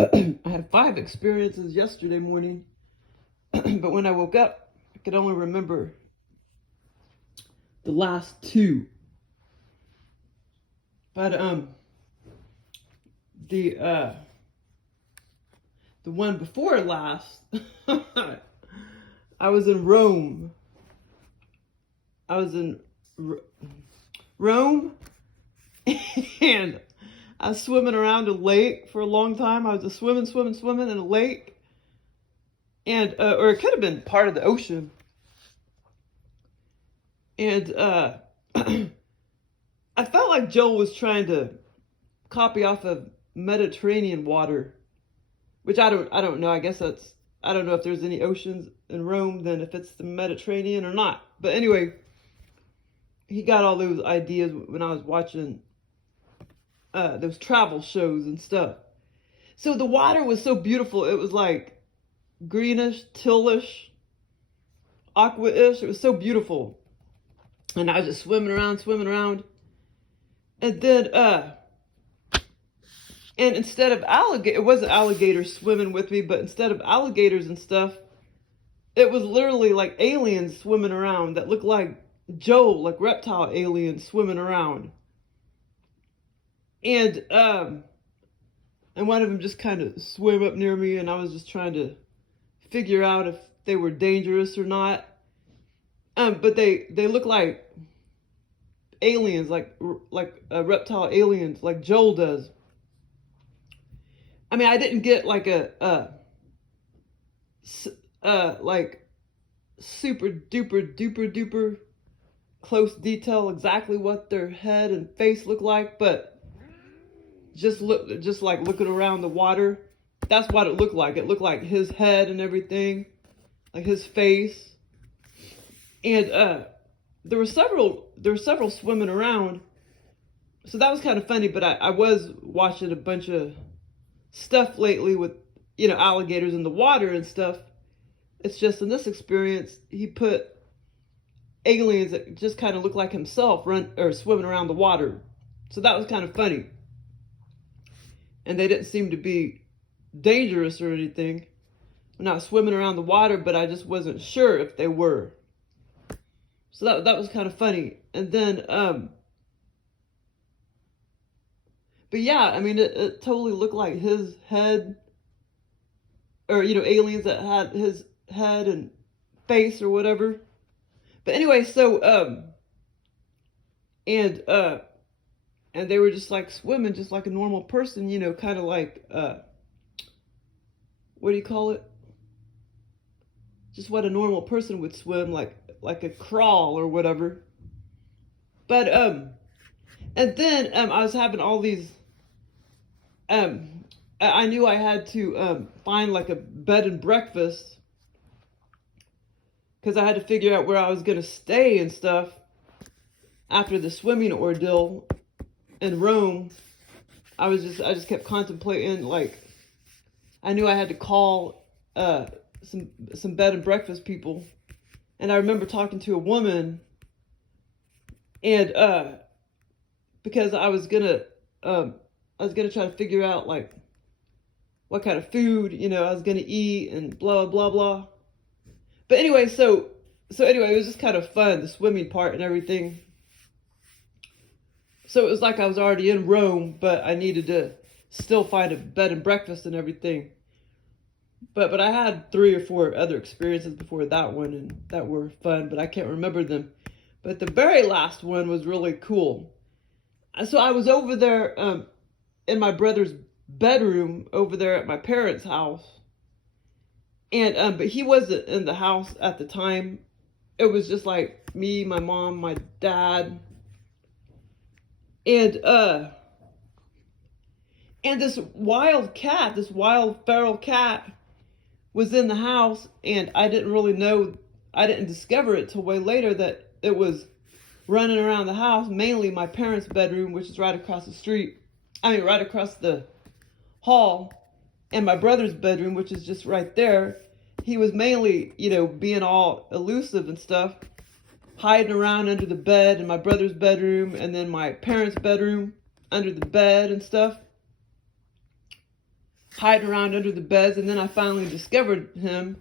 I had 5 experiences yesterday morning, but when I woke up, I could only remember the last 2. But the one before last, I was in Rome. I was in Rome, and I was swimming around a lake for a long time. I was just swimming in a lake, and or it could have been part of the ocean. And I felt like Joel was trying to copy off of Mediterranean water, which I don't know. I guess I don't know if there's any oceans in Rome, then if it's the Mediterranean or not. But anyway, he got all those ideas when I was watching those travel shows and stuff. So the water was so beautiful. It was like greenish, tealish, aqua-ish. It was so beautiful. And I was just swimming around. And then, and instead of it wasn't alligators swimming with me, but instead of alligators and stuff, it was literally like aliens swimming around that looked like Joel, like reptile aliens swimming around. And one of them just kind of swam up near me, and I was just trying to figure out if they were dangerous or not. But they look like aliens, like reptile aliens, like Joel does. I mean, I didn't get like like super duper close detail exactly what their head and face look like, but just like looking around the water, that's what it looked like. It looked like his head and everything, like his face. And there were several swimming around, so that was kind of funny. But I was watching a bunch of stuff lately with alligators in the water and stuff. It's just in this experience he put aliens that just kind of look like himself swimming around the water, so that was kind of funny. And they didn't seem to be dangerous or anything. They're not swimming around the water, but I just wasn't sure if they were. So that was kind of funny. And then, but yeah, I mean, it totally looked like his head, or, aliens that had his head and face or whatever. But anyway, so, and they were just like swimming, just like a normal person, kind of like, what do you call it? Just what a normal person would swim, like a crawl or whatever. But and then I was having all these I knew I had to find like a bed and breakfast, because I had to figure out where I was gonna stay and stuff after the swimming ordeal in Rome. I just kept contemplating, like, I knew I had to call some bed and breakfast people. And I remember talking to a woman, and because I was gonna try to figure out like what kind of food I was gonna eat and blah blah blah. But anyway, so anyway, it was just kind of fun, the swimming part and everything. So it was like I was already in Rome, but I needed to still find a bed and breakfast and everything. But I had 3 or 4 other experiences before that one, and that were fun, but I can't remember them. But the very last one was really cool. So I was over there in my brother's bedroom over there at my parents' house. And but he wasn't in the house at the time. It was just like me, my mom, my dad. And this wild feral cat was in the house, and I didn't discover it till way later that it was running around the house, mainly my parents' bedroom, which is right across the hall, and my brother's bedroom, which is just right there. He was mainly, being all elusive and stuff, hiding around under the bed in my brother's bedroom, and then my parents' bedroom under the bed and stuff. hiding around under the beds. And then I finally discovered him,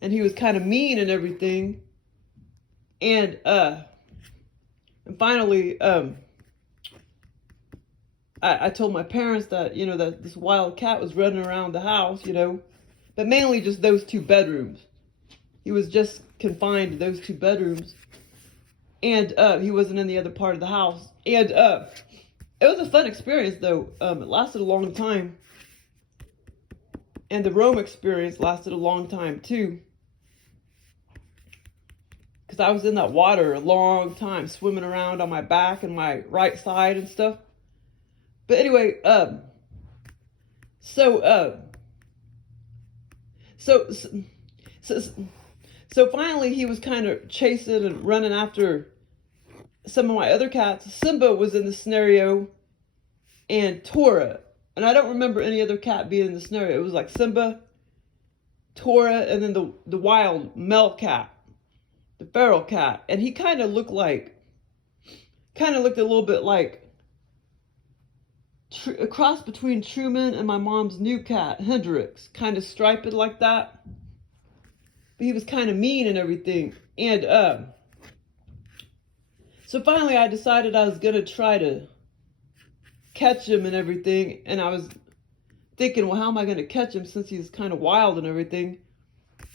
and he was kind of mean and everything. And finally, I told my parents that, you know, that this wild cat was running around the house, you know, but mainly just those 2 bedrooms. He was just confined to those 2 bedrooms, and he wasn't in the other part of the house. And it was a fun experience, though. It lasted a long time, and the Rome experience lasted a long time too, because I was in that water a long time, swimming around on my back and my right side and stuff. But anyway, so finally he was kind of chasing and running after some of my other cats. Simba was in the scenario, and Tora, and I don't remember any other cat being in the scenario. It was like Simba, Tora, and then the wild male cat, the feral cat, and he kind of looked a little bit like a cross between Truman and my mom's new cat, Hendrix, kind of striped like that. But he was kind of mean and everything. And so finally I decided I was going to try to catch him and everything. And I was thinking, well, how am I going to catch him since he's kind of wild and everything?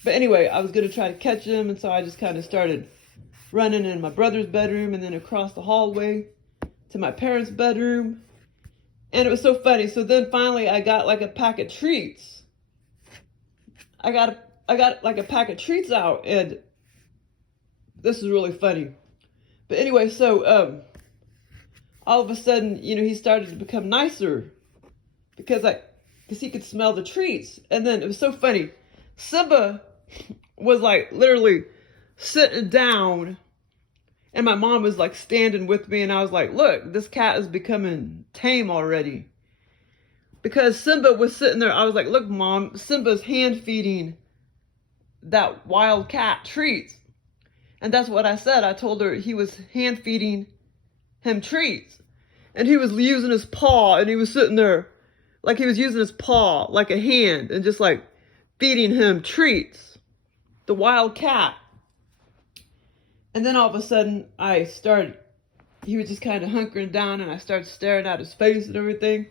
But anyway, I was going to try to catch him. And so I just kind of started running in my brother's bedroom and then across the hallway to my parents' bedroom. And it was so funny. So then finally I got like a pack of treats. I got like a pack of treats out, and this is really funny. But anyway, so all of a sudden, you know, he started to become nicer because he could smell the treats. And then it was so funny. Simba was like literally sitting down, and my mom was like standing with me, and I was like, look, this cat is becoming tame already. Because Simba was sitting there, I was like, look, Mom, Simba's hand feeding that wild cat treats. And that's what I said. I told her he was hand feeding him treats. And he was using his paw, and he was sitting there like he was using his paw like a hand and just like feeding him treats. The wild cat. And then all of a sudden he was just kind of hunkering down, and I started staring at his face and everything.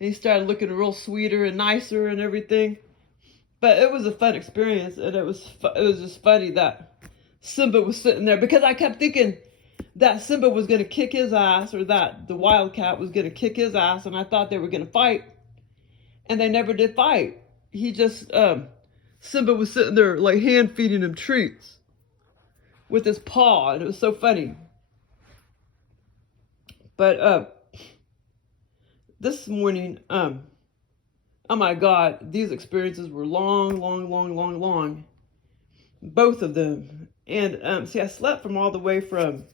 And he started looking real sweeter and nicer and everything. But it was a fun experience, and it was just funny that Simba was sitting there, because I kept thinking that Simba was going to kick his ass, or that the wildcat was going to kick his ass, and I thought they were going to fight, and they never did fight. He just, Simba was sitting there like hand feeding him treats with his paw, and it was so funny. But this morning, oh my God, these experiences were long. Both of them. And see, I slept from all the way from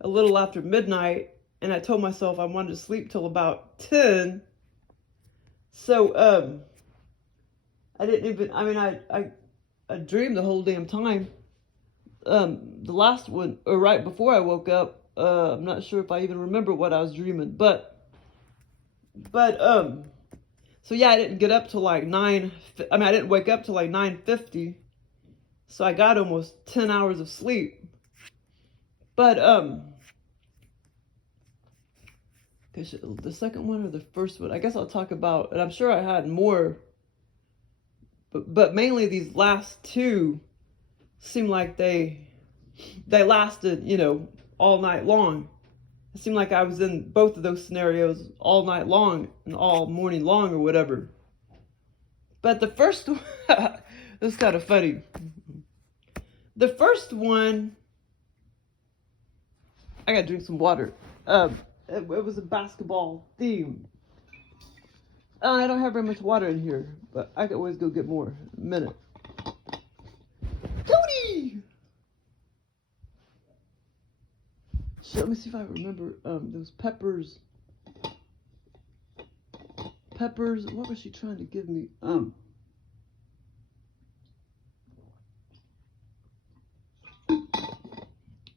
a little after midnight, and I told myself I wanted to sleep till about 10. So I didn't even, I mean, I dreamed the whole damn time. The last one, or right before I woke up, I'm not sure if I even remember what I was dreaming, but so yeah, I didn't get up till like I didn't wake up till like 9:50. So I got almost 10 hours of sleep. But the second one or the first one, I guess I'll talk about, and I'm sure I had more, but mainly these last 2 seemed like they lasted, you know, all night long. It seemed like I was in both of those scenarios all night long and all morning long or whatever. But the first one, this is kind of funny. The first one, I gotta drink some water. It was a basketball theme. I don't have very much water in here, but I can always go get more in a minute. Cody! So let me see if I remember those peppers. What was she trying to give me?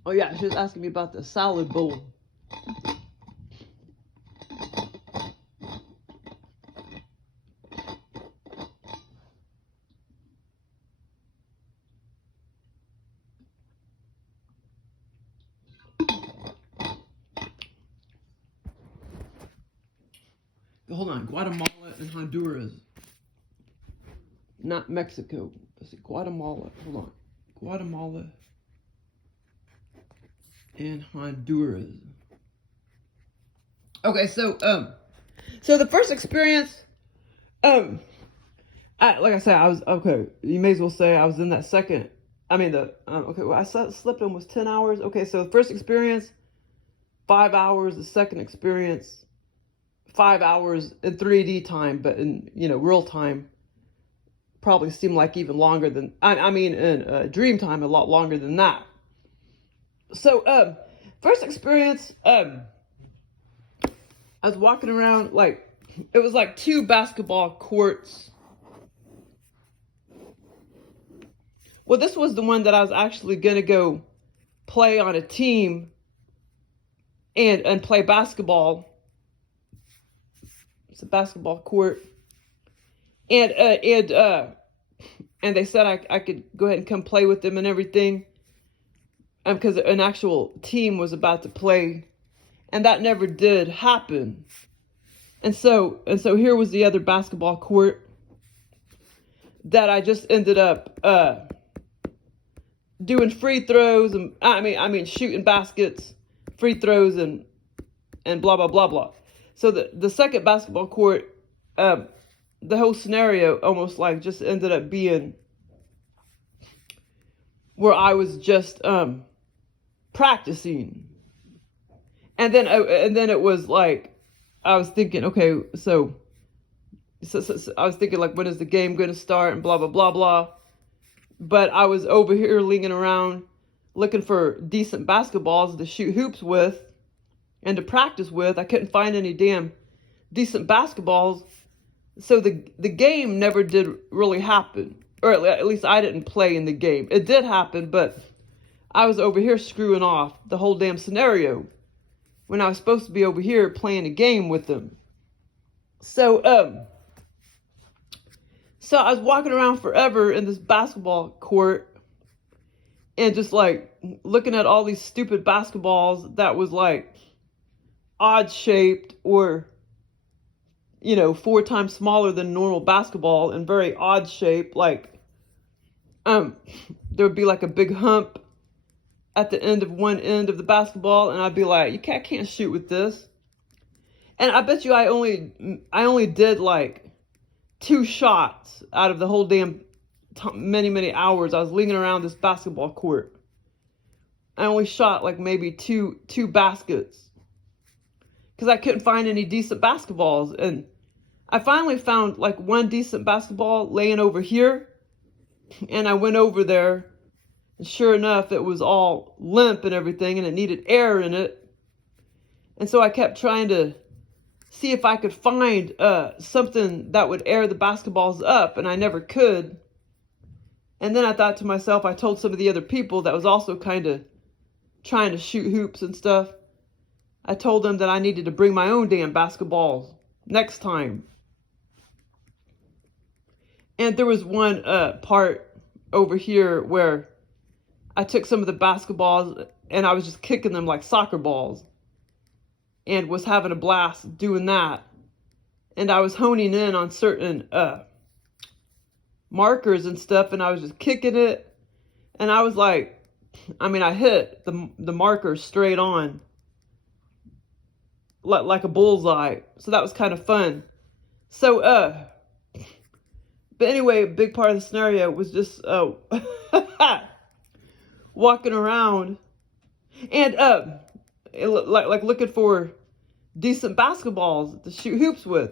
Oh yeah, she was asking me about the salad bowl. hold on, Guatemala and Honduras. Not Mexico. Let's see, Guatemala. Hold on. Guatemala and Honduras. Okay, so the first experience, like I said, I was okay. You may as well say I was in that second. I mean okay. Well, I slept almost 10 hours. Okay, so the first experience, 5 hours. The second experience, 5 hours in 3D time, but in real time, probably seemed like even longer than I mean in dream time, a lot longer than that. So first experience, I was walking around, like it was like 2 basketball courts. Well, this was the one that I was actually gonna go play on a team and play basketball. It's a basketball court, and they said I could go ahead and come play with them and everything, because an actual team was about to play, and that never did happen. And so here was the other basketball court that I just ended up doing free throws, and I mean shooting baskets, free throws, and blah blah blah blah. So the second basketball court, the whole scenario almost like just ended up being where I was just practicing, and then it was like I was thinking, okay, so I was thinking, like, when is the game going to start and blah blah blah blah. But I was over here lingering around looking for decent basketballs to shoot hoops with and to practice with. I couldn't find any damn decent basketballs. So the game never did really happen. Or at least I didn't play in the game. It did happen, but I was over here screwing off the whole damn scenario when I was supposed to be over here playing a game with them. So I was walking around forever in this basketball court and just like looking at all these stupid basketballs that was like odd shaped, or 4 times smaller than normal basketball and very odd shape. Like there would be like a big hump at the end of one end of the basketball, and I'd be like, I can't shoot with this. And I bet you I only did like 2 shots out of the whole damn many hours I was lingering around this basketball court. I only shot like maybe two baskets because I couldn't find any decent basketballs. And I finally found like one decent basketball laying over here, and I went over there, and sure enough, it was all limp and everything, and it needed air in it. And so I kept trying to see if I could find something that would air the basketballs up, and I never could. And then I thought to myself, I told some of the other people that was also kind of trying to shoot hoops and stuff, I told them that I needed to bring my own damn basketballs next time. And there was one part over here where I took some of the basketballs and I was just kicking them like soccer balls, and was having a blast doing that. And I was honing in on certain markers and stuff, and I was just kicking it. And I was like, I hit the marker straight on, like a bullseye. So that was kind of fun. So, but anyway, a big part of the scenario was just walking around and like looking for decent basketballs to shoot hoops with.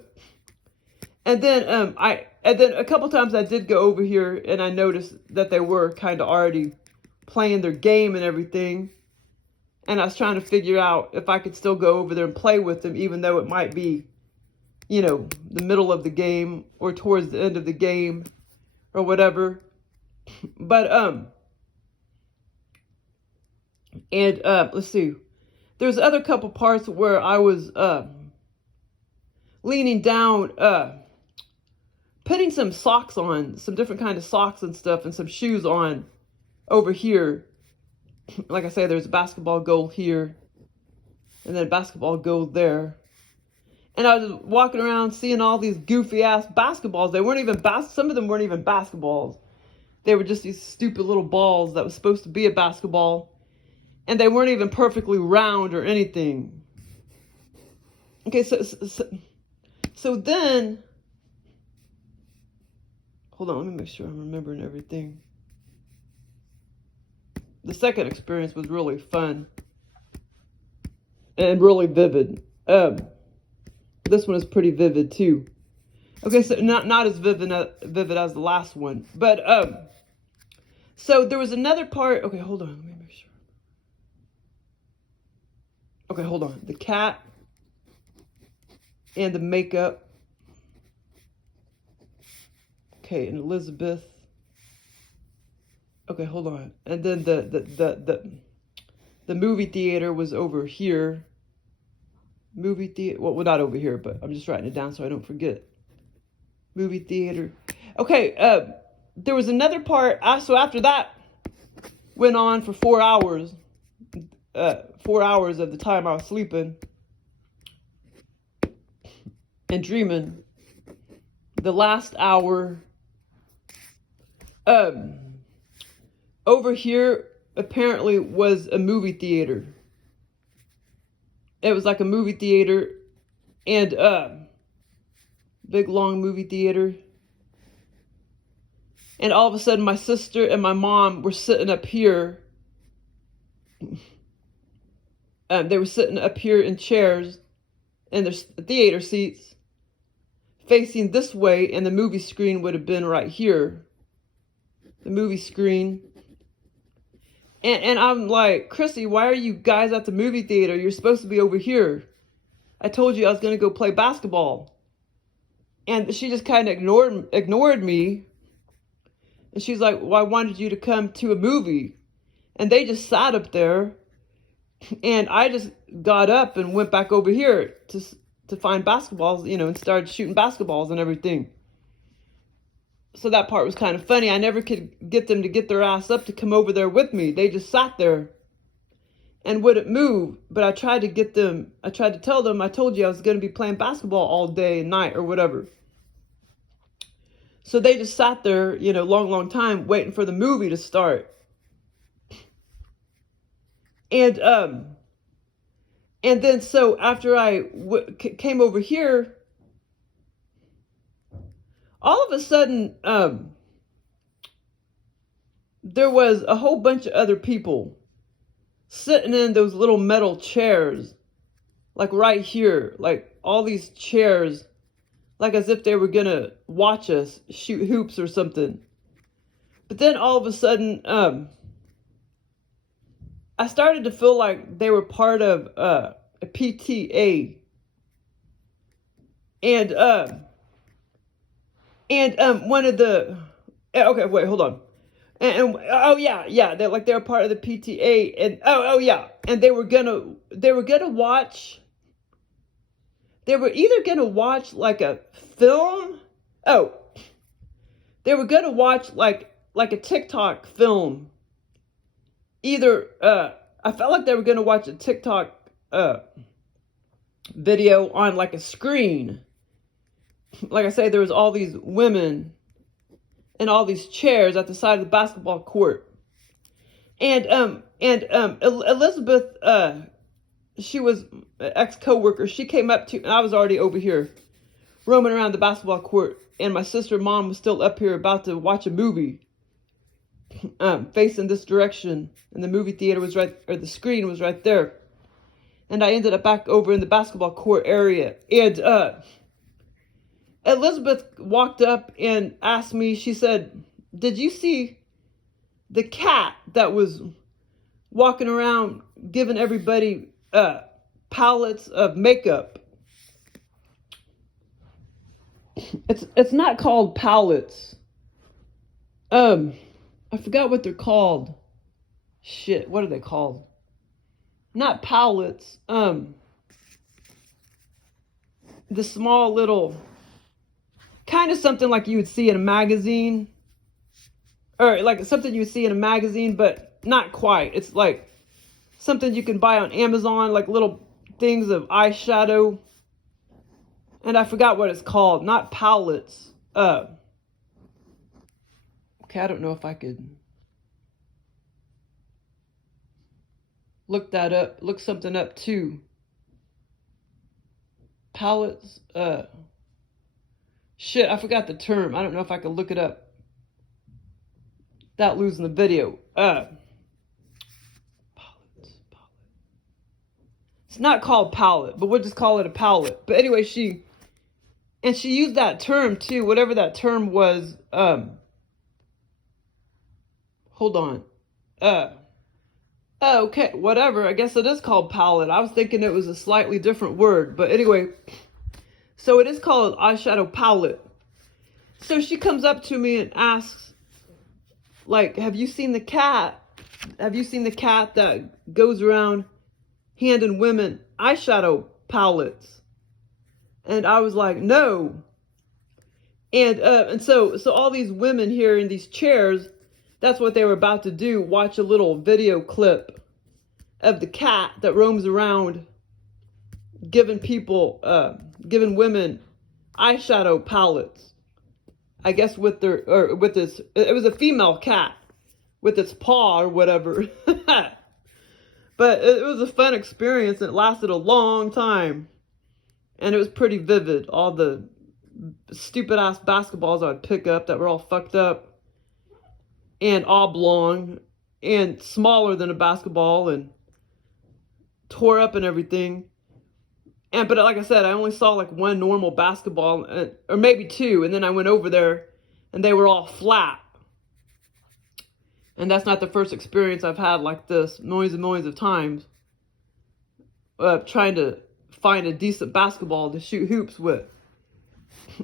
And then a couple times I did go over here, and I noticed that they were kind of already playing their game and everything. And I was trying to figure out if I could still go over there and play with them, even though it might be, the middle of the game or towards the end of the game or whatever. But let's see. There's other couple parts where I was leaning down, putting some socks on, some different kind of socks and stuff, and some shoes on over here. Like I say, there's a basketball goal here, and then a basketball goal there. And I was walking around seeing all these goofy ass basketballs. They weren't even some of them weren't even basketballs. They were just these stupid little balls that was supposed to be a basketball. And they weren't even perfectly round or anything. Okay, so then, hold on, let me make sure I'm remembering everything. The second experience was really fun and really vivid. This one is pretty vivid too. Okay, so not as vivid as the last one, but so there was another part. Okay, hold on, let me make sure. Okay, hold on. The cat and the makeup. Okay, and Elizabeth. Okay, hold on. And then the movie theater was over here. Movie theater. Well, not over here, but I'm just writing it down so I don't forget. Movie theater. Okay, there was another part. So after that went on for 4 hours. 4 hours of the time I was sleeping and dreaming. The last hour, over here apparently was a movie theater. It was like a movie theater, and big long movie theater. And all of a sudden my sister and my mom were sitting up here. They were sitting up here in chairs in their theater seats, facing this way, and the movie screen would have been right here. The movie screen. And I'm like, Chrissy, why are you guys at the movie theater? You're supposed to be over here. I told you I was going to go play basketball. And she just kind of ignored me. And she's like, well, I wanted you to come to a movie. And they just sat up there. And I just got up and went back over here to find basketballs, and started shooting basketballs and everything. So that part was kind of funny. I never could get them to get their ass up to come over there with me. They just sat there and wouldn't move. But I tried to tell them, I told you I was going to be playing basketball all day and night or whatever. So they just sat there, long time waiting for the movie to start. And then so after I came over here, all of a sudden, there was a whole bunch of other people sitting in those little metal chairs, like right here, like all these chairs, like as if they were gonna watch us shoot hoops or something. But then all of a sudden, I started to feel like they were part of a PTA. And one of the, okay, wait, hold on. And oh yeah, they're part of the PTA, and oh yeah, and they were gonna watch. They were either gonna watch like a film. Oh, they were gonna watch like a TikTok film. Either I felt like they were gonna watch a TikTok video on like a screen. Like I say, there was all these women and all these chairs at the side of the basketball court. And Elizabeth, she was an ex-coworker. She came up to, and I was already over here roaming around the basketball court, and my sister and mom was still up here about to watch a movie, facing this direction, and the movie theater was right, or the screen was right there. And I ended up back over in the basketball court area, and Elizabeth walked up and asked me, she said, did you see the cat that was walking around giving everybody pallets of makeup? It's not called pallets. I forgot what they're called. Shit, what are they called? Not pallets. The small little, kind of something like you would see in a magazine, or like something you would see in a magazine, but not quite. It's like something you can buy on Amazon, like little things of eyeshadow. And I forgot what it's called. Not pallets. Okay, I don't know if I could look that up. Look something up too. Pallets. Shit, I forgot the term. I don't know if I could look it up without losing the video. It's not called pallet, but we'll just call it a pallet. But anyway, she used that term too, whatever that term was. Hold on. Okay, whatever. I guess it is called palette. I was thinking it was a slightly different word. But anyway, so it is called eyeshadow palette. So she comes up to me and asks, like, have you seen the cat? Have you seen the cat that goes around handing women eyeshadow palettes? And I was like, no. And so all these women here in these chairs, that's what they were about to do, watch a little video clip of the cat that roams around giving women eyeshadow palettes. I guess with this, it was a female cat with its paw or whatever. But it was a fun experience, and it lasted a long time. And it was pretty vivid. All the stupid ass basketballs I'd pick up that were all fucked up and oblong and smaller than a basketball and tore up and everything. But like I said, I only saw like one normal basketball, or maybe two, and then I went over there and they were all flat. And that's not the first experience I've had like this millions and millions of times, trying to find a decent basketball to shoot hoops with.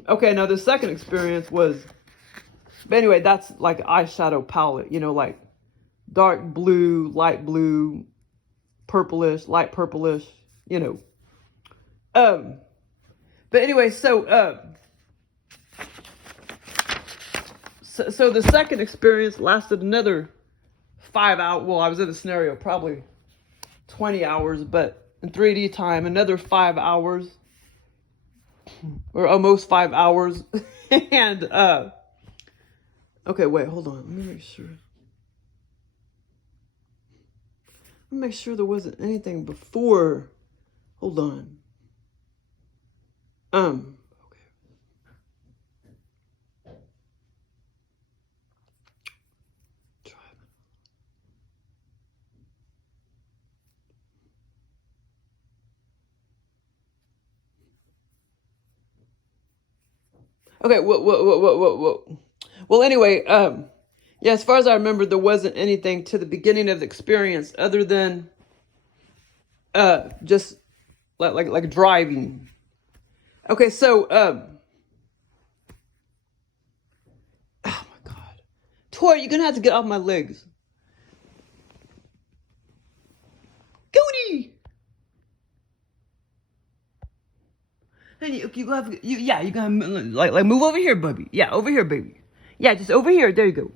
Okay, now the second experience was, but anyway, that's like eyeshadow palette, you know, like dark blue, light blue, purplish, light purplish, you know. But anyway, so the second experience lasted another 5 hours. Well, I was in the scenario probably 20 hours, but in 3D time, another 5 hours, or almost 5 hours. And okay, wait, hold on. Let me make sure. Let me make sure there wasn't anything before. Hold on. Okay. Okay, whoa. Well, anyway, yeah, as far as I remember, there wasn't anything to the beginning of the experience other than just like driving. Okay, so oh my God, Tori, you're gonna have to get off my legs. Goody. And you have yeah, you gotta like move over here, baby. Yeah, over here, baby. Yeah, just over here. There you go.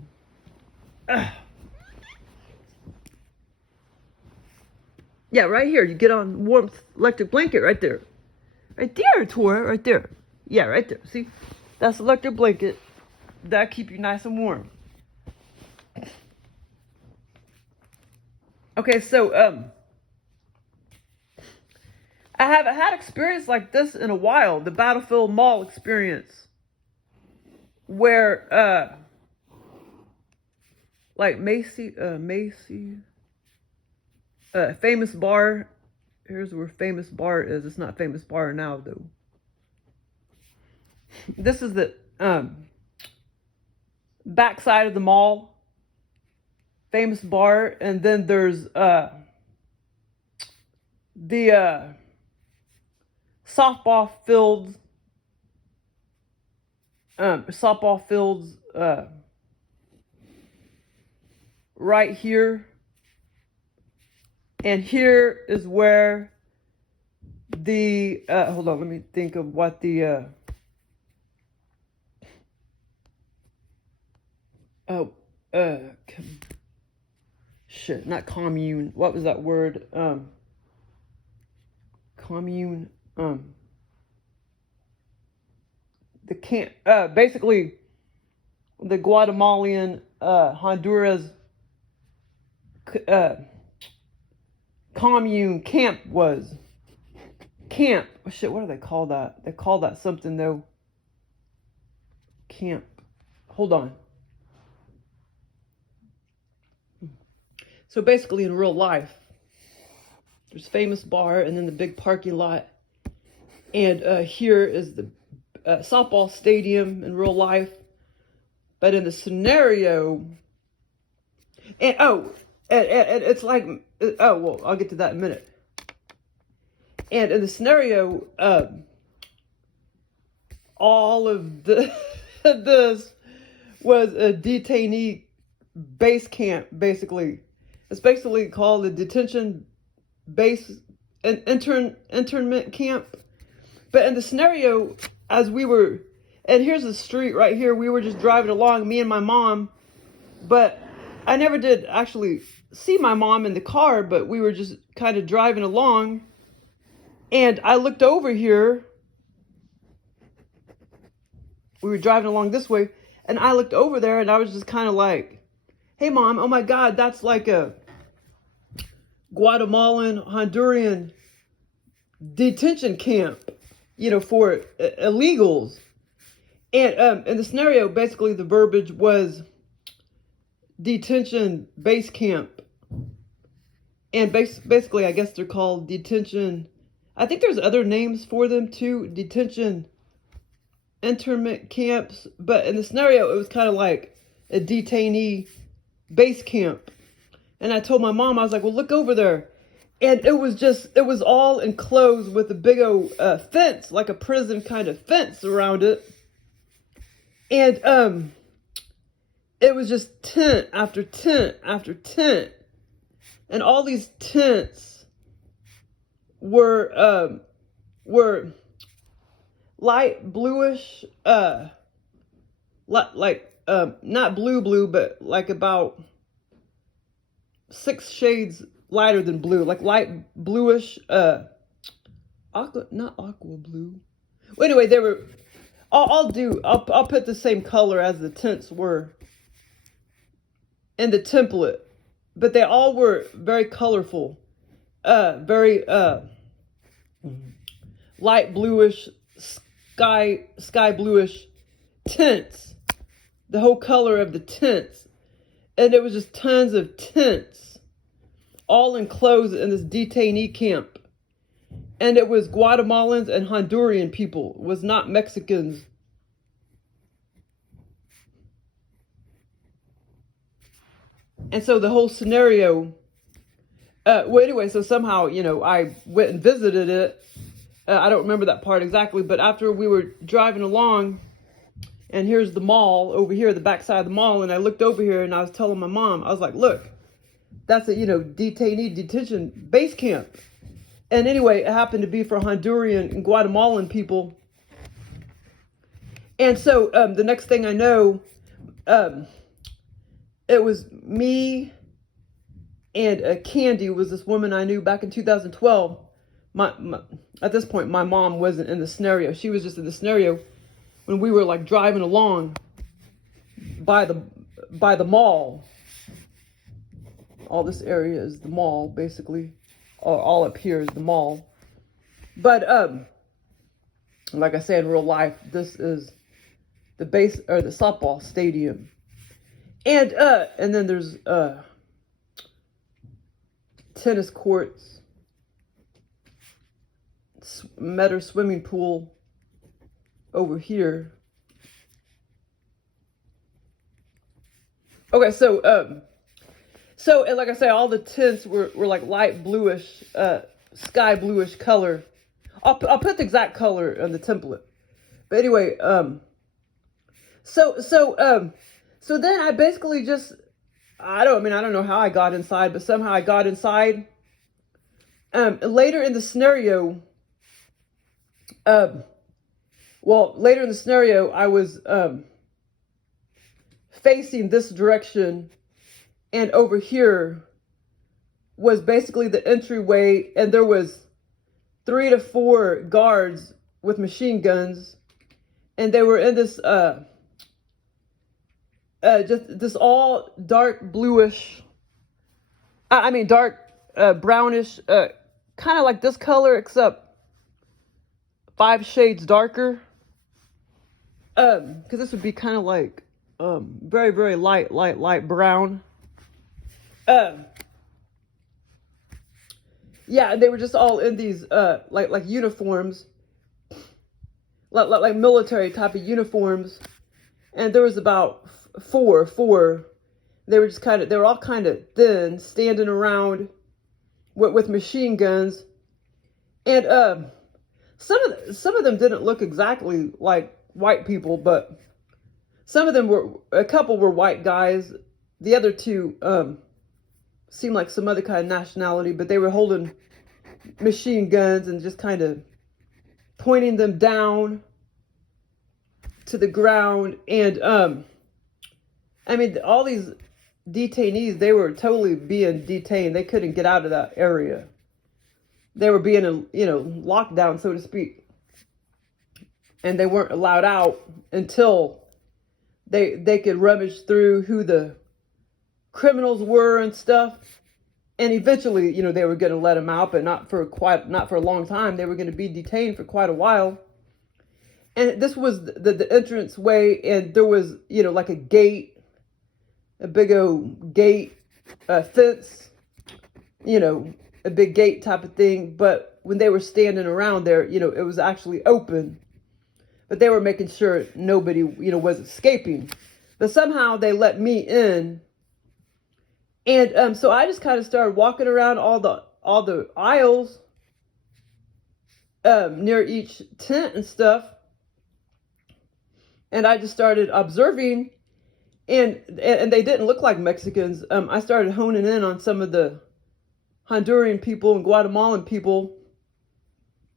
Yeah, right here. You get on warmth electric blanket right there. Right there, Tora. Right there. Yeah, right there. See? That's electric blanket. That'll keep you nice and warm. Okay, so I haven't had experience like this in a while. The Battlefield Mall experience, where like Macy, Famous Bar. Here's where Famous Bar is. It's not Famous Bar now though. This is the backside of the mall. Famous Bar, and then there's the softball fields. Right here. And here is where the hold on, let me think of what the shit, not commune. What was that word? Commune. the camp, basically the Guatemalan, Honduras, commune camp was. Camp. Oh, shit, what do they call that? They call that something, though. Camp. Hold on. So basically, in real life, there's famous bar and then the big parking lot. And here is the softball stadium in real life. But in the scenario, and it's like, well, I'll get to that in a minute. And in the scenario, all of this was a detainee base camp, basically. It's basically called a detention base, an internment camp. But in the scenario, as we were, and here's the street right here, we were just driving along, me and my mom, but I never did actually see my mom in the car, but we were just kind of driving along, and I looked over here. We were driving along this way, and I looked over there, and I was just kind of like, hey, Mom, oh my God, that's like a Guatemalan, Honduran detention camp, for illegals. And in the scenario, basically the verbiage was detention base camp. And basically, I guess they're called detention. I think there's other names for them too, detention internment camps. But in the scenario, it was kind of like a detainee base camp. And I told my mom, I was like, well, look over there. And it was all enclosed with a big old fence, like a prison kind of fence around it. And it was just tent after tent after tent. And all these tents were light bluish, not blue, but like about 6 shades lighter than blue, like light bluish, not aqua blue. Well, anyway, they were, I'll put the same color as the tents were in the template, but they all were very colorful, very light bluish, sky bluish tents, the whole color of the tents. And it was just tons of tents, all enclosed in this detainee camp. And it was Guatemalans and Honduran people. It was not Mexicans. And so the whole scenario, well, anyway, so somehow, I went and visited it. I don't remember that part exactly, but after we were driving along, and here's the mall over here, the backside of the mall, and I looked over here and I was telling my mom, I was like, look, that's a, detainee detention base camp. And anyway, it happened to be for Honduran and Guatemalan people. And so the next thing I know, it was me and Candy, was this woman I knew back in 2012. At this point, my mom wasn't in the scenario. She was just in the scenario when we were like driving along by the mall. All this area is the mall, basically. All up here is the mall. But like I said, in real life, this is the base, or the softball stadium. And then there's tennis courts, meadow swimming pool over here. Okay, so and like I say, all the tents were like light bluish, sky bluish color. I'll put the exact color on the template. But anyway, so then I basically just, I don't know how I got inside, but somehow I got inside. Later in the scenario, I was facing this direction, and over here was basically the entryway, and there was 3 to 4 guards with machine guns, and they were in this just this all dark bluish, I mean dark brownish, kind of like this color except 5 shades darker. Because this would be kind of like very, very light brown. Yeah, and they were just all in these like uniforms, like military type of uniforms. And there was about four. They were just they were all kind of thin, standing around with machine guns. And some of them didn't look exactly like white people, but some of them a couple were white guys. The other two seemed like some other kind of nationality, but they were holding machine guns and just kind of pointing them down to the ground. And I mean, all these detainees, they were totally being detained. They couldn't get out of that area. They were being, locked down, so to speak. And they weren't allowed out until they could rummage through who the criminals were and stuff. And eventually, they were going to let them out, but not for a long time. They were going to be detained for quite a while. And this was the entrance way, and there was, like a gate, a big old gate, fence, a big gate type of thing. But when they were standing around there, it was actually open. But they were making sure nobody, was escaping. But somehow they let me in. And so I just kind of started walking around all the aisles near each tent and stuff. And I just started observing, and they didn't look like Mexicans. I started honing in on some of the Honduran people and Guatemalan people,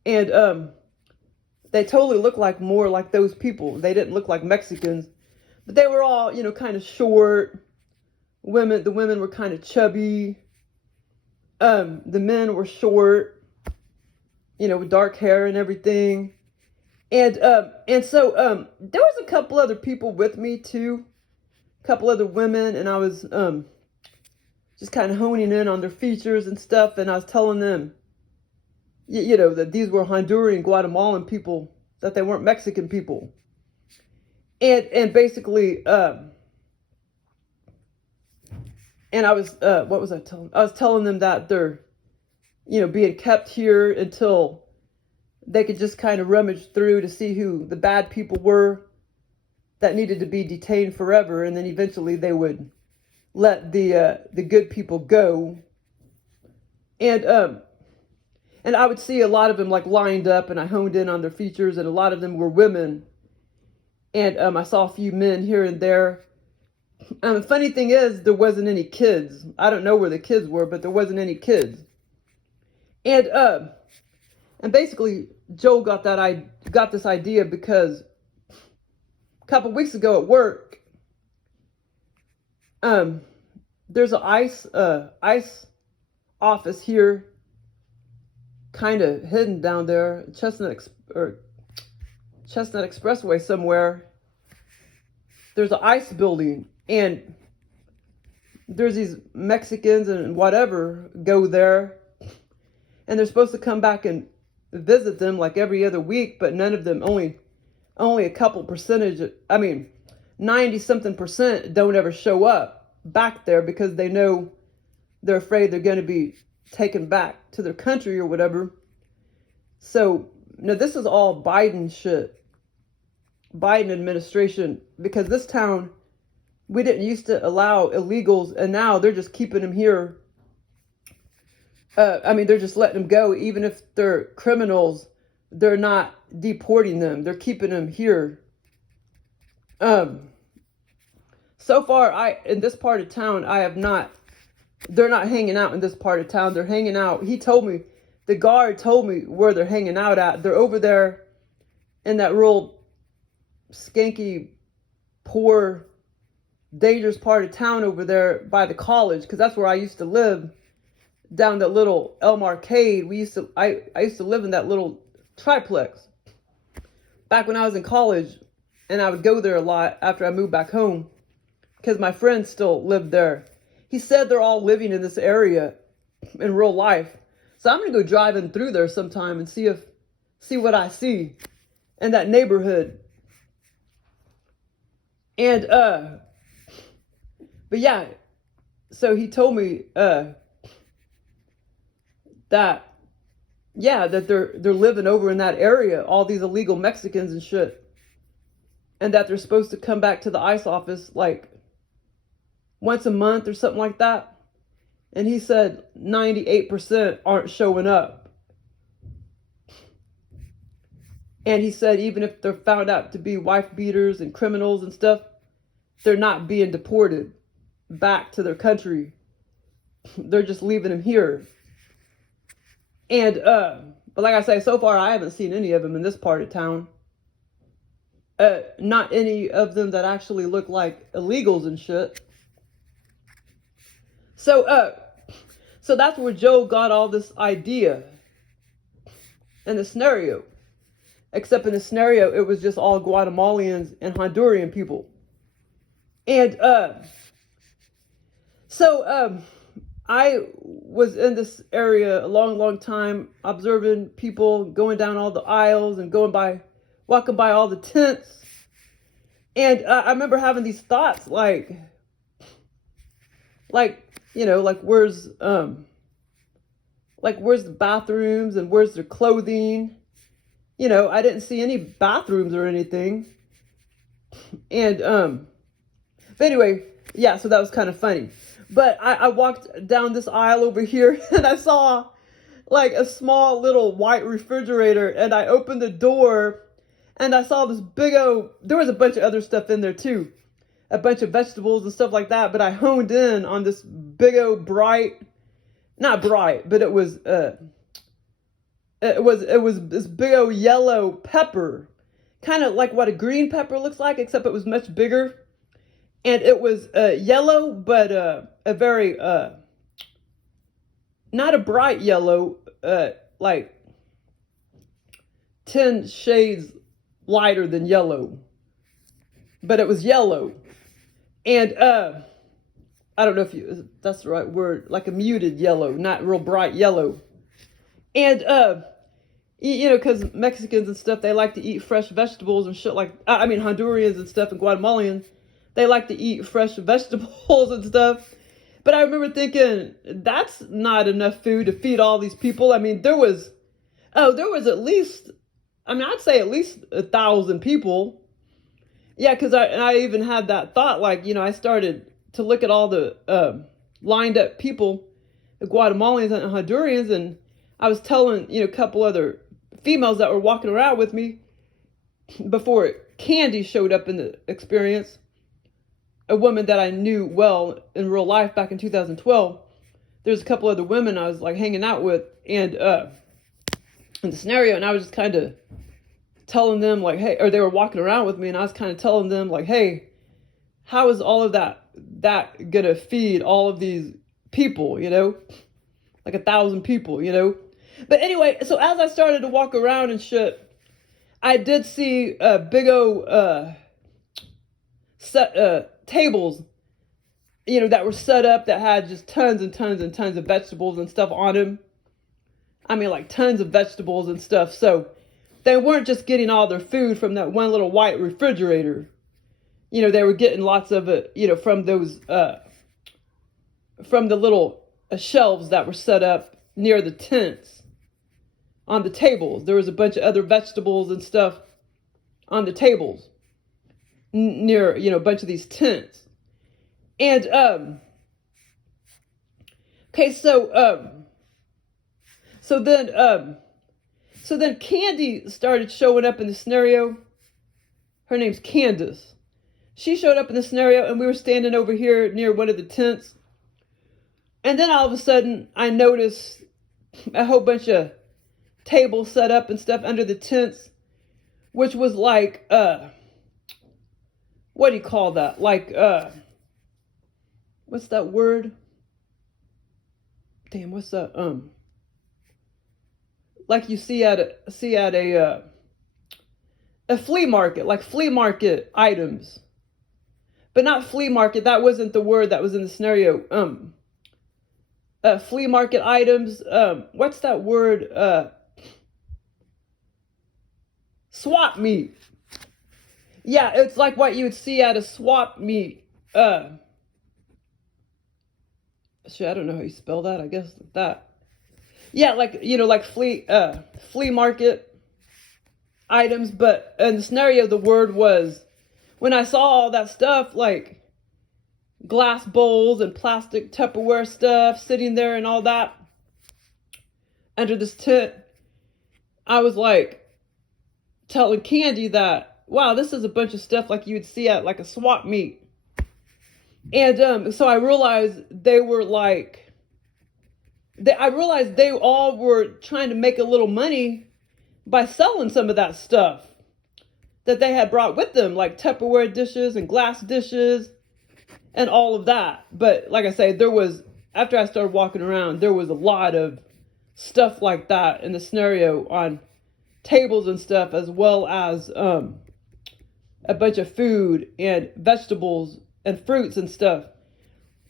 and they totally looked like more like those people. They didn't look like Mexicans, but they were all, kind of short. The women were kind of chubby. The men were short, with dark hair and everything. And so there was a couple other people with me too, a couple other women, and I was just kind of honing in on their features and stuff, and I was telling them, that these were Honduran, Guatemalan people, that they weren't Mexican people. And basically, and I was, what was I telling? I was telling them that they're, being kept here until they could just kind of rummage through to see who the bad people were that needed to be detained forever. And then eventually they would let the good people go. And I would see a lot of them like lined up, and I honed in on their features, and a lot of them were women. And I saw a few men here and there. The funny thing is, there wasn't any kids. I don't know where the kids were, but there wasn't any kids. And basically, Joel got this idea because a couple weeks ago at work, there's an ICE office here, kind of hidden down there, Chestnut Expressway somewhere. There's an ICE building, and there's these Mexicans and whatever go there, and they're supposed to come back and visit them like every other week, but none of them, only a couple percentage, 90-something% don't ever show up back there because they know they're afraid they're going to be taken back to their country or whatever. So, this is all Biden shit. Biden administration, because this town, we didn't used to allow illegals, and now they're just keeping them here. They're just letting them go. Even if they're criminals, they're not deporting them. They're keeping them here. So far, in this part of town, they're not hanging out in this part of town. They're hanging out. The guard told me where they're hanging out at. They're over there in that real skanky, poor, dangerous part of town over there by the college, because that's where I used to live, down that little Elm Arcade. I used to live in that little triplex back when I was in college. and I would go there a lot after I moved back home because my friends still lived there. He said they're all living in this area in real life. So I'm gonna go driving through there sometime and see what I see in that neighborhood. And but yeah, so he told me that that they're living over in that area, all these illegal Mexicans and shit. And that they're supposed to come back to the ICE office like once a month or something like that. And he said 98% aren't showing up. And he said even if they're found out to be wife beaters and criminals and stuff, they're not being deported back to their country. They're just leaving them here. And but like I say, so far I haven't seen any of them in this part of town. Not any of them that actually look like illegals and shit. So so that's where Joe got all this idea and the scenario. Except in the scenario, it was just all Guatemalans and Honduran people. And so I was in this area a long time, observing people going down all the aisles and walking by all the tents. And I remember having these thoughts like, you know, like where's the bathrooms and where's their clothing? You know, I didn't see any bathrooms or anything. And but anyway, yeah, so that was kind of funny. But I walked down this aisle over here and I saw like a small little white refrigerator, and I opened the door and I saw this there was a bunch of other stuff in there too. A bunch of vegetables and stuff like that, but I honed in on this big old not bright, but it was this big old yellow pepper, kind of like what a green pepper looks like, except it was much bigger. And it was yellow, but a very, not a bright yellow, like 10 shades lighter than yellow. But it was yellow. And I don't know if that's the right word, like a muted yellow, not real bright yellow. And, you know, because Mexicans and stuff, they like to eat fresh vegetables and shit Hondurans and stuff and Guatemalans, they like to eat fresh vegetables and stuff. But I remember thinking, that's not enough food to feed all these people. I mean, there was at least, I'd say at least 1,000 people. Yeah, because I even had that thought, like, you know, I started to look at all the lined up people, the Guatemalans and Hondurans, and I was telling, you know, a couple other females that were walking around with me before Candy showed up in the experience, a woman that I knew well in real life back in 2012. There's a couple other women I was like hanging out with, and in the scenario, and I was just kind of telling them like, hey, or they were walking around with me, and I was kind of telling them like, hey, how is all of that gonna feed all of these people, you know, like 1,000 people, you know? But anyway, so as I started to walk around and shit, I did see big old tables, you know, that were set up that had just tons and tons and tons of vegetables and stuff on them. I mean, like tons of vegetables and stuff. So they weren't just getting all their food from that one little white refrigerator. You know, they were getting lots of it, you know, from those, from the little shelves that were set up near the tents on the tables. There was a bunch of other vegetables and stuff on the tables near, you know, a bunch of these tents. And, okay, so then Candy started showing up in the scenario. Her name's Candace. She showed up in the scenario, and we were standing over here near one of the tents. And then all of a sudden, I noticed a whole bunch of tables set up and stuff under the tents, which was like, what do you call that? Like, what's that word? Damn, what's that? Like you see at a a flea market, like flea market items, but not flea market. That wasn't the word that was in the scenario. Flea market items. What's that word? Swap meet. Yeah, it's like what you would see at a swap meet. Shit, I don't know how you spell that. I guess that. Yeah, like, like flea market items. But in the scenario, the word was, when I saw all that stuff, like glass bowls and plastic Tupperware stuff sitting there and all that under this tent, I was like telling Candy that, wow, this is a bunch of stuff like you would see at like a swap meet. And so I realized they were like, I realized they all were trying to make a little money by selling some of that stuff that they had brought with them, like Tupperware dishes and glass dishes and all of that. But like I say, after I started walking around, there was a lot of stuff like that in the scenario on tables and stuff, as well as a bunch of food and vegetables and fruits and stuff.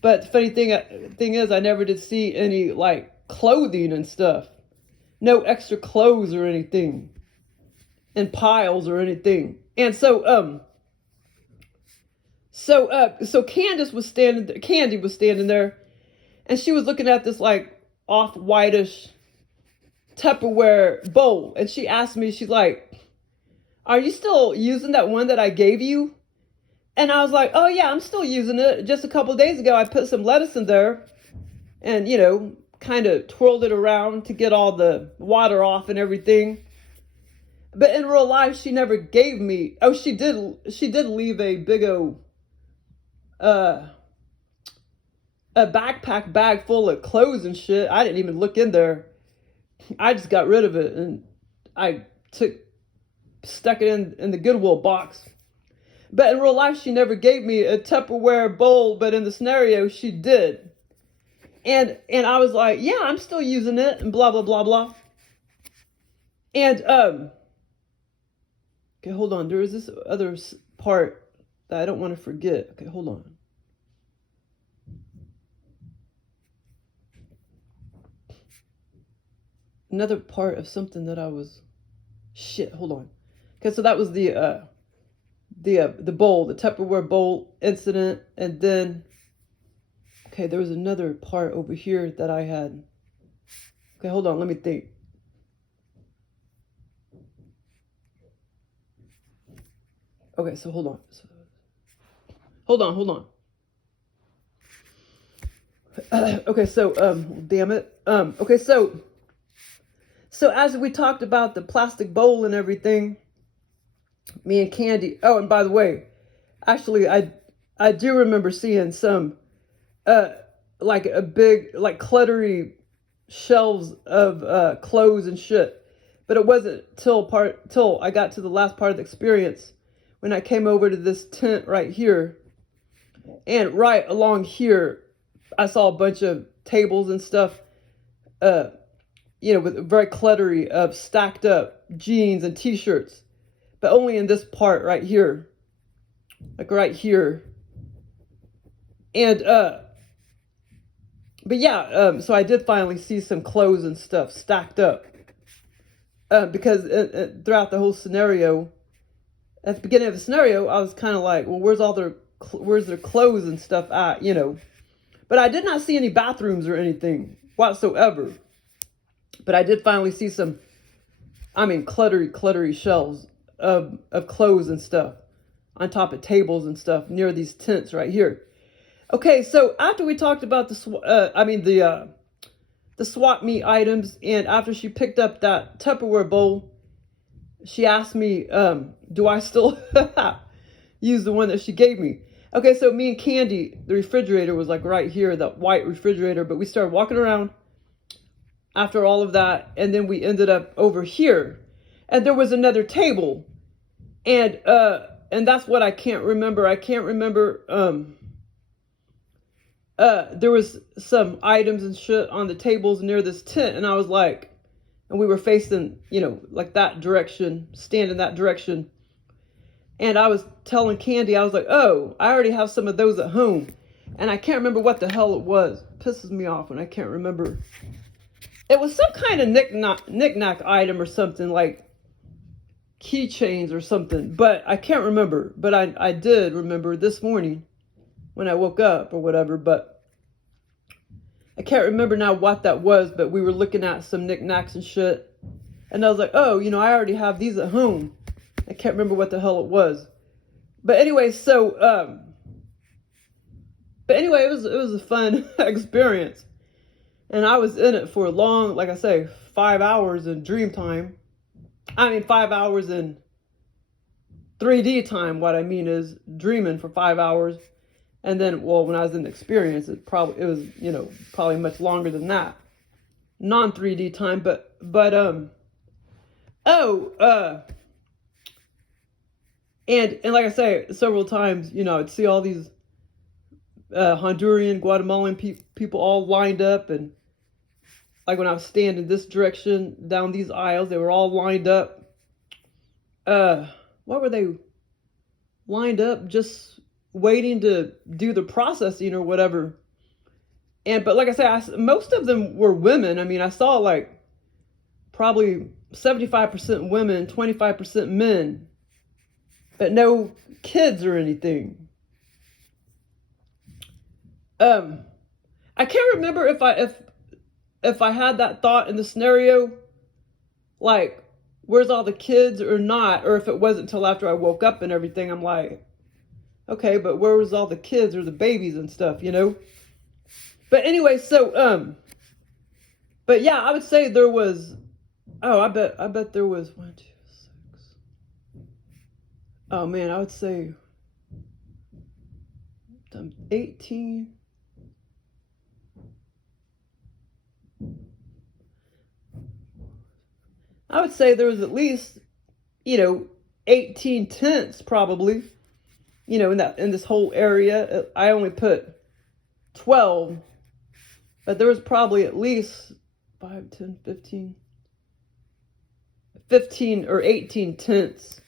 But the funny thing is, I never did see any like clothing and stuff. No extra clothes or anything in piles or anything. And so Candy was standing there, and she was looking at this like off-whitish Tupperware bowl, and she asked me, she's like, "Are you still using that one that I gave you?" And I was like, "Oh yeah, I'm still using it. Just a couple of days ago, I put some lettuce in there and, kind of twirled it around to get all the water off and everything." But in real life, she never gave me, she did leave a big a backpack bag full of clothes and shit. I didn't even look in there. I just got rid of it, and I stuck it in the Goodwill box. But in real life, she never gave me a Tupperware bowl, but in the scenario, she did. And I was like, yeah, I'm still using it, and blah, blah, blah, blah. And, okay, hold on. There is this other part that I don't want to forget. Okay, hold on. Another part of something that I was, shit, hold on. Okay, so that was the bowl, the Tupperware bowl incident. And then, okay, there was another part over here that I had. Okay, hold on, let me think. Okay, so hold on. Hold on. Okay, so, damn it. Okay, so as we talked about the plastic bowl and everything, me and Candy, oh, and by the way, actually, I do remember seeing some, like a big, like cluttery shelves of clothes and shit. But it wasn't till I got to the last part of the experience, when I came over to this tent right here. And right along here, I saw a bunch of tables and stuff, with very cluttery of stacked up jeans and t-shirts. But only in this part right here. Like right here. And, but yeah, so I did finally see some clothes and stuff stacked up. Because throughout the whole scenario, at the beginning of the scenario, I was kind of like, well, where's their clothes and stuff at, But I did not see any bathrooms or anything whatsoever. But I did finally see some, cluttery shelves of clothes and stuff on top of tables and stuff near these tents right here. Okay, so after we talked about the swap meet items, and after she picked up that Tupperware bowl, she asked me, do I still use the one that she gave me? Okay, so me and Candy, the refrigerator was like right here, that white refrigerator, but we started walking around after all of that, and then we ended up over here, and there was another table, and that's what I can't remember. I can't remember, there was some items and shit on the tables near this tent, and I was like, and we were facing, like that direction, standing that direction, And I was telling Candy, I was like, oh, I already have some of those at home. And I can't remember what the hell it was. It pisses me off when I can't remember. It was some kind of knick-knack item or something, like keychains or something. But I can't remember. But I did remember this morning when I woke up or whatever. But I can't remember now what that was. But we were looking at some knickknacks and shit. And I was like, oh, you know, I already have these at home. I can't remember what the hell it was. But anyway, so, it was a fun experience. And I was in it for a long, like I say, 5 hours in dream time. 5 hours in 3D time. What I mean is dreaming for 5 hours. And then, well, when I was in the experience, it was, you know, probably much longer than that. Non 3D time, and like I say several times, you know, I'd see all these Honduran, Guatemalan people all lined up, and like when I was standing this direction down these aisles, they were all lined up. What were they lined up? Just waiting to do the processing or whatever. But like I said, most of them were women. I mean, I saw like probably 75% women, 25% men, but no kids or anything. I can't remember if I had that thought in the scenario, like, where's all the kids or not, or if it wasn't until after I woke up and everything. I'm like, okay, but where was all the kids or the babies and stuff, you know? But anyway, so, but yeah, I would say there was, I bet there was 1, 2, 6. Oh man, I would say 18. I would say there was at least, you know, 18 tents probably, you know, in this whole area. I only put 12, but there was probably at least 5, 10, 15 or 18 tents,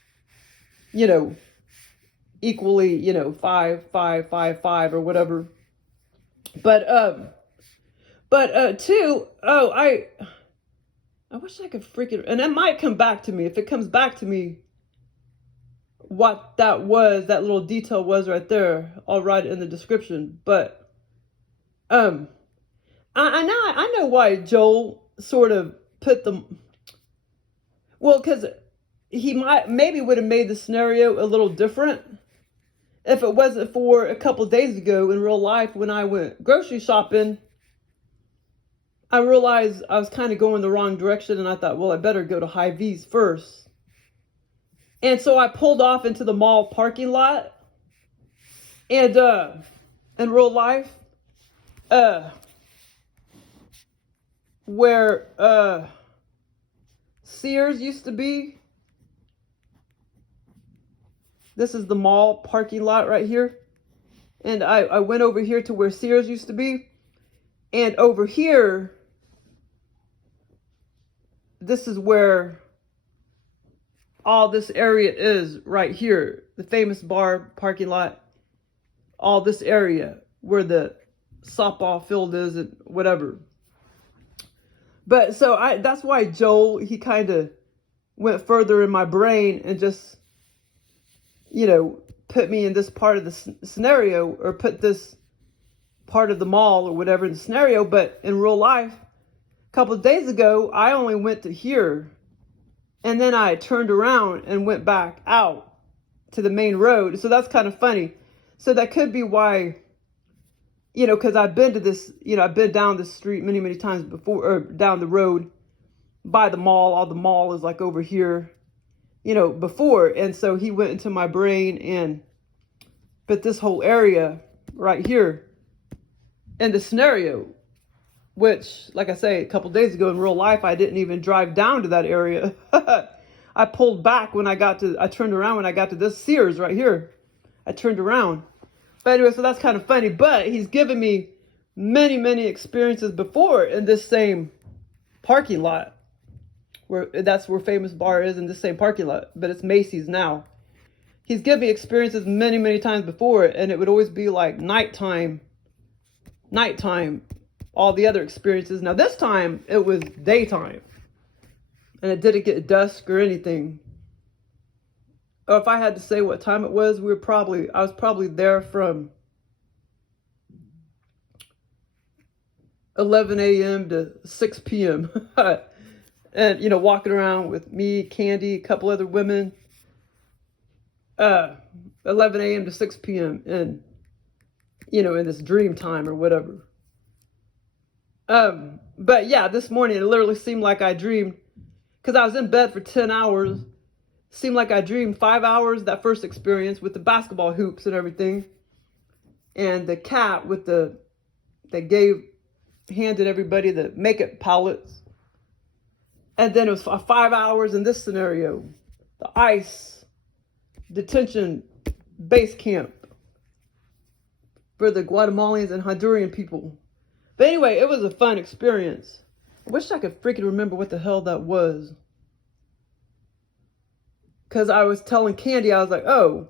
you know, equally, you know, 5, 5, 5, 5 or whatever. But two, I wish I could freaking, and it might come back to me. If it comes back to me, what that little detail was right there, I'll write it in the description. But, I know why Joel sort of put them, well, because he maybe would have made the scenario a little different if it wasn't for a couple days ago in real life when I went grocery shopping. I realized I was kind of going the wrong direction, and I thought, well, I better go to Hy-Vee's first. And so I pulled off into the mall parking lot. And in real life, where Sears used to be, this is the mall parking lot right here. And I went over here to where Sears used to be. And over here, this is where all this area is right here. The famous bar parking lot. All this area where the softball field is and whatever. But so that's why Joel, he kind of went further in my brain and just, you know, put me in this part of the scenario, or put this part of the mall or whatever in the scenario. But in real life, a couple of days ago, I only went to here, and then I turned around and went back out to the main road. So that's kind of funny. So that could be why, you know, because I've been to this, you know, I've been down the street many, many times before, or down the road by the mall. All the mall is like over here, you know, before. And so he went into my brain and put this whole area right here in the scenario, which, like I say, a couple days ago in real life, I didn't even drive down to that area. I pulled back when I turned around when I got to this Sears right here. I turned around. But anyway, so that's kind of funny. But he's given me many, many experiences before in this same parking lot. That's where Famous Bar is, in this same parking lot. But it's Macy's now. he's given me experiences many, many times before, and it would always be like nighttime, all the other experiences. Now this time it was daytime, and it didn't get dusk or anything. Or if I had to say what time it was, I was probably there from 11 a.m. to 6 p.m. And, you know, walking around with me, Candy, a couple other women, 11 a.m. to 6 p.m. and, you know, in this dream time or whatever. But yeah, this morning it literally seemed like I dreamed, because I was in bed for 10 hours. Seemed like I dreamed 5 hours, that first experience with the basketball hoops and everything. And the cat with handed everybody the makeup pallets. And then it was 5 hours in this scenario. The ICE detention base camp for the Guatemalans and Honduran people. But anyway, it was a fun experience. I wish I could freaking remember what the hell that was. Because I was telling Candy, I was like, oh,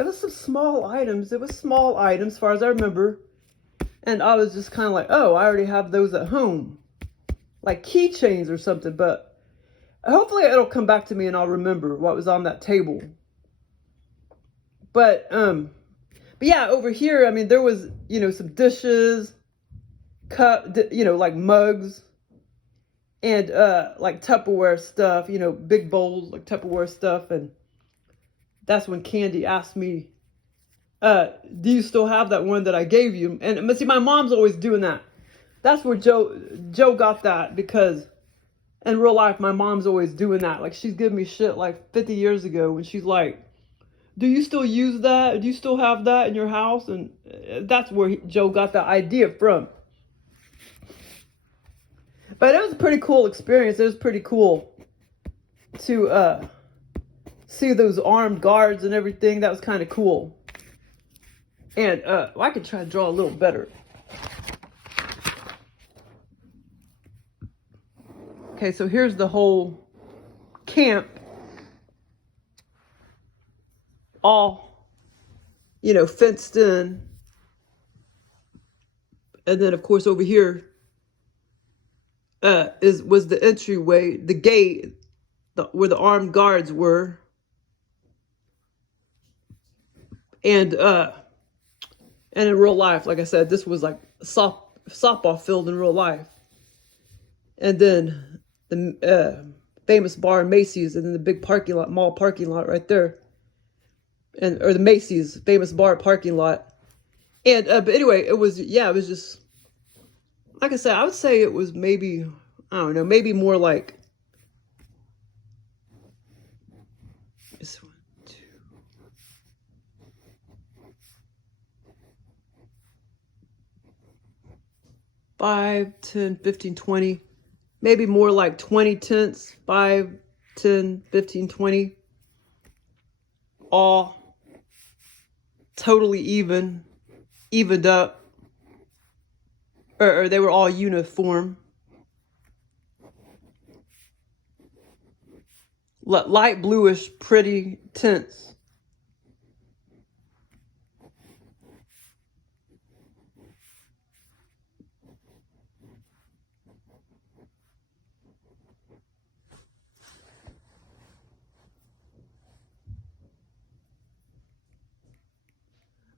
it was some small items. It was small items as far as I remember. And I was just kind of like, oh, I already have those at home. Like keychains or something. But hopefully it'll come back to me and I'll remember what was on that table. But yeah, over here, I mean, there was, you know, some dishes, you know, like mugs. And like Tupperware stuff, you know, big bowls, like Tupperware stuff. And that's when Candy asked me, do you still have that one that I gave you? And see, my mom's always doing that. That's where Joe got that, because in real life, my mom's always doing that. Like, she's giving me shit like 50 years ago when she's like, do you still use that? Do you still have that in your house? And that's where Joe got that idea from. But it was a pretty cool experience. It was pretty cool to see those armed guards and everything. That was kind of cool. And I could try to draw a little better. Okay, so here's the whole camp. All, you know, fenced in. And then, of course, over here was the entryway, the gate, where the armed guards were. And in real life, like I said, this was like a softball field in real life. And then the famous bar Macy's, and then the big parking lot, mall parking lot right there. Or the Macy's famous bar parking lot. And but anyway, it was just, like I said, I would say it was maybe, I don't know, maybe more like this one, 2, 5, 10, 15, 20, maybe more like 20 tents, 5, 10, 15, 20, all totally evened up, or they were all uniform. Light bluish, pretty tents.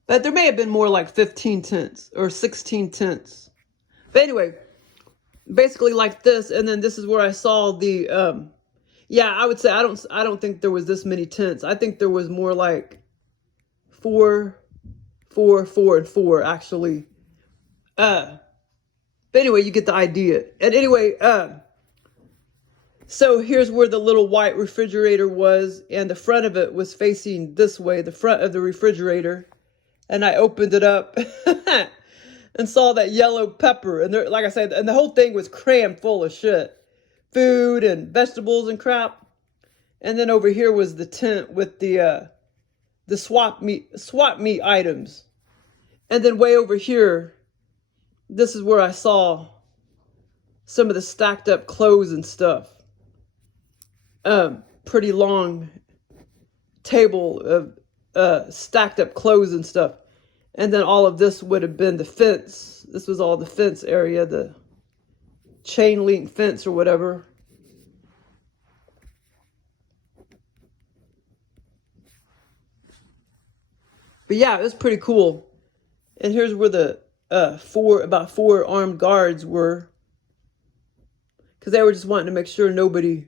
But there may have been more like 15 tents or 16 tents. But anyway, basically like this. And then this is where I saw the, yeah, I would say I don't think there was this many tents. I think there was more like 4, 4, 4, and 4 actually. But anyway, you get the idea. And anyway, so here's where the little white refrigerator was, and the front of it was facing this way, the front of the refrigerator. And I opened it up and saw that yellow pepper. And there, like I said, and the whole thing was crammed full of shit. Food and vegetables and crap. And then over here was the tent with the swap meat items. And then way over here, this is where I saw some of the stacked up clothes and stuff. Pretty long table of stacked up clothes and stuff. And then all of this would have been the fence. This was all the fence area, the chain link fence or whatever. But yeah, it was pretty cool. And here's where the about four armed guards were, because they were just wanting to make sure nobody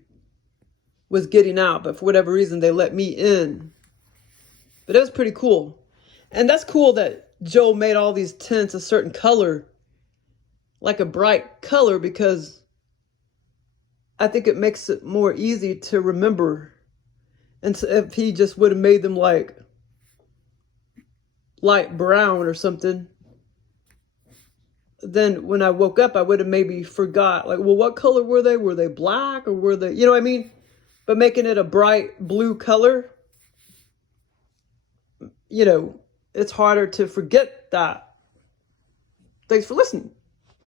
was getting out. But for whatever reason, they let me in. But it was pretty cool. And that's cool that Joe made all these tents a certain color, like a bright color, because I think it makes it more easy to remember. And so if he just would have made them like light brown or something, then when I woke up, I would have maybe forgot, like, well, what color were they? Were they black or were they, you know what I mean? But making it a bright blue color, you know, it's harder to forget that. Thanks for listening.